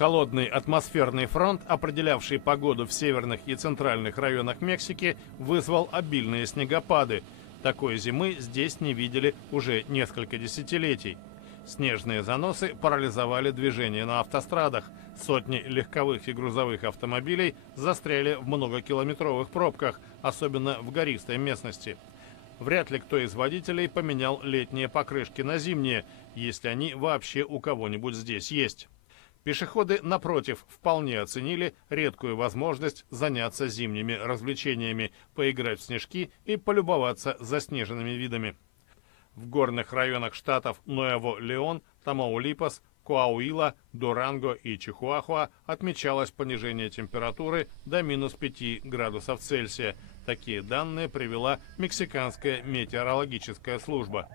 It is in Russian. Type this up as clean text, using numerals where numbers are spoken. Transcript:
Холодный атмосферный фронт, определявший погоду в северных и центральных районах Мексики, вызвал обильные снегопады. Такой зимы здесь не видели уже несколько десятилетий. Снежные заносы парализовали движение на автострадах. Сотни легковых и грузовых автомобилей застряли в многокилометровых пробках, особенно в гористой местности. Вряд ли кто из водителей поменял летние покрышки на зимние, если они вообще у кого-нибудь здесь есть. Пешеходы, напротив, вполне оценили редкую возможность заняться зимними развлечениями, поиграть в снежки и полюбоваться заснеженными видами. В горных районах штатов Нуэво-Леон, Тамаулипас, Коауила, Дуранго и Чихуахуа отмечалось понижение температуры до минус 5 градусов Цельсия. Такие данные привела мексиканская метеорологическая служба.